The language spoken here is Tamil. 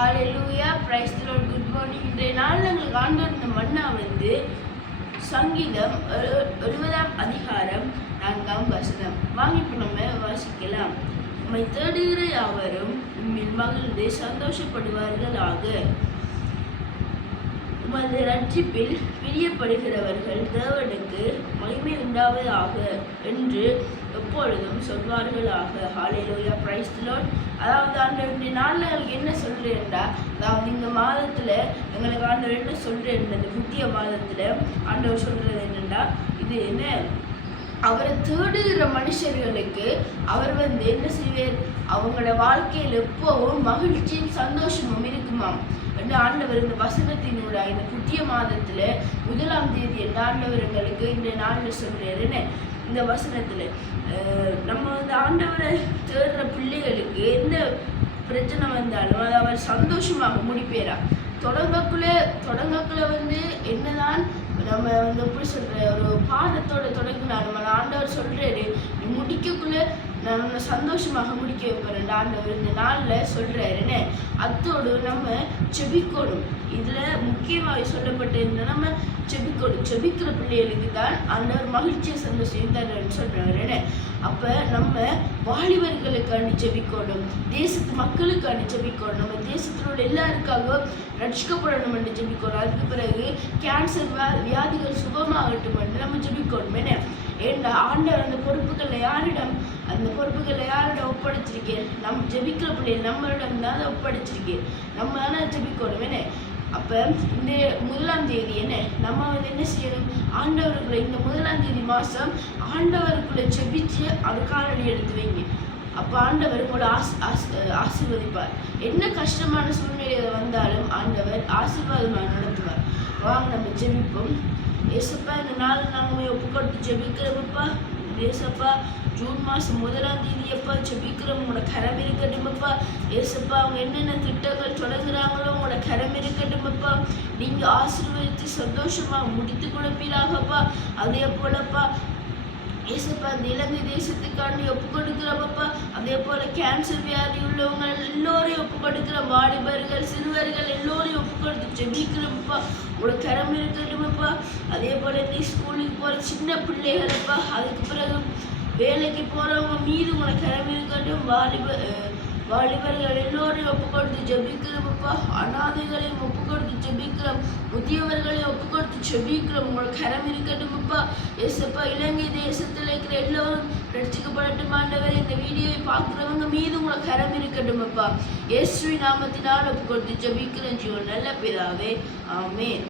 Hallelujah praise the Lord good morning. இன்றைய நாள் நாங்கள் காண்கிற இந்த மன்னா சங்கீதம் 70ஆம் அதிகாரம் 4ஆம் வசனம். வாங்க இப்ப நம்ம வாசிக்கலாம். உம்மை தேடுகிற யாவரும் உம்மில் மகிழ்ந்து சந்தோஷப்படுவார்களாக. உமது ரட்சிப்பில் பிரியப்படுகிறவர்கள் தேவனுக்கு மகிமை உண்டாவதாக என்று எப்பொழுதும் சொல்வார்களாக. ஹalleluya praise the Lord. அதாவது ஆண்டவருடைய நாளில் எங்களுக்கு என்ன சொல்றேன்டா, அதாவது இந்த மாதத்துல எங்களுக்கு ஆண்டவர் என்ன சொல்றேன், இந்த புதிய மாதத்துல ஆண்டவர் சொல்றது என்னன்னா, இது என்ன, அவரை தேடுகிற மனுஷர்களுக்கு அவர் என்ன செய்வார், அவங்களோட வாழ்க்கையில் எப்பவும் மகிழ்ச்சியும் சந்தோஷமும் இருக்குமாம் என்று ஆண்டவர் இந்த வசனத்தினூட இந்த புதிய மாதத்துல 1ஆம் தேதி என்று ஆண்டவர் எங்களுக்கு இந்த நாளில் சொல்றாரு. என்ன இந்த வசனத்துல நம்ம ஆண்டவரை தேடுற பிள்ளைகளுக்கு எந்த பிரச்சனை வந்தாலும் அதை அவர் சந்தோஷமாக முடிப்பேரா. தொடங்கக்குள்ள என்னதான் நம்ம எப்படி சொல்ற ஒரு பாடத்தோட தொடங்கினா நம்ம ஆண்டவர் சொல்றாரு, நீ முடிக்கக்குள்ள நான் உன்னை சந்தோஷமாக முடிக்க வைப்பேன் ஆண்டவர் இந்த நாளில் சொல்றாருன்னு. அத்தோடு நம்ம செபிக்கணும். இதுல முக்கியமாக சொல்லப்பட்ட நம்ம செபிக்கணும். செபிக்கிற பிள்ளைகளுக்கு தான் ஆண்டவர் மகிழ்ச்சியை சந்தோஷம் தரன்னு சொல்றாருன்னு. அப்ப நம்ம வாலிபர்களுக்காண்டி செபிக்கணும், தேசத்து மக்களுக்காண்டி செபிக்கணும், நம்ம தேசத்தினோட எல்லாருக்காக ரட்சிக்கப்படணும் என்று செபிக்கணும். அதுக்கு பிறகு கேன்சர் வியாதிகள் சுகமாகட்டும் என்று நம்ம செபிக்கணும். ஏண்டா ஆண்டவர் அந்த பொறுப்புகளை யாரிடம் ஒப்படைச்சிருக்கேன், நம்ம ஜெபிக்கிற பிள்ளைகள் நம்மளிடம் தான் அதை ஒப்படைச்சிருக்கேன், நம்ம தானே ஜெபிக்கணும். அப்ப இந்த 1ஆம் தேதி நம்ம என்ன செய்யணும், ஆண்டவருக்குள்ள இந்த 1ஆம் தேதி மாசம் ஆண்டவருக்குள்ள செபிச்சு அது காலடி எடுத்து வைங்க. அப்ப ஆண்டவர் உங்களோட ஆசீர்வதிப்பார். என்ன கஷ்டமான சூழ்நிலையில வந்தாலும் ஆண்டவர் ஆசீர்வாதமாக நடத்துவார். வாங்க நம்ம ஜெபிப்போம். ஏசப்பா, இந்த நாள் நாங்கள் ஒப்புக்கொடுத்து ஜெபிக்கிறோம்ப்பா. ஏசப்பா, ஜூன் மாதம் 1ஆம் தேதியப்பா ஜெபிக்கிறோம். உங்களோட கரம் இருக்கட்டுமப்பா. ஏசப்பா, அவங்க என்னென்ன திட்டங்கள் தொடங்குறாங்களோ உங்களோட கரம் இருக்கட்டுமப்பா. நீங்க ஆசீர்வதித்து சந்தோஷமா முடித்து கொடுப்பீராகப்பா. அதே போலப்பா ஏசப்பா, இந்த இலங்கை தேசத்துக்காண்டி ஒப்பு கொடுக்கிறப்பா. அதே போல கேன்சர் வியாதி உள்ளவங்க எல்லோரையும் ஒப்பு கொடுக்கிற, வாலிபர்கள் சிறுவர்கள் எல்லோரையும் ஒப்பு கொடுத்து ஜெபிக்கிறப்பா. உங்களோட கரம் இருக்கட்டுமப்பா. அதே போல நீ ஸ்கூலுக்கு போற சின்ன பிள்ளைகளப்பா, அதுக்கு பிறகு வேலைக்கு போறவங்க மீது உங்களோட கரம் இருக்கட்டும். வாலிபர்கள் எல்லோரையும் ஒப்பு கொடுத்து ஜெபிக்கிறோம்ப்பா. அநாதைகளையும் ஒப்பு கொடுத்து ஜெபிக்கிறோம், முதியவர்களையும் ஒப்பு கொடுத்து ஜெபிக்கிறோம். உங்களோட கரம் இருக்கட்டும்ப்பா. ஏசப்பா, இலங்கை தேசத்தில் இருக்கிற எல்லோரும் ரட்சிக்கப்படட்டும் ஆண்டவரே. இந்த வீடியோவை பார்க்குறவங்க மீது உங்களோட கரம் இருக்கட்டும்ப்பா. இயேசுவின் நாமத்தினால் ஒப்பு கொடுத்து ஜெபிக்கிறோம் ஜீவன் நல்ல பிதாவே, ஆமென்.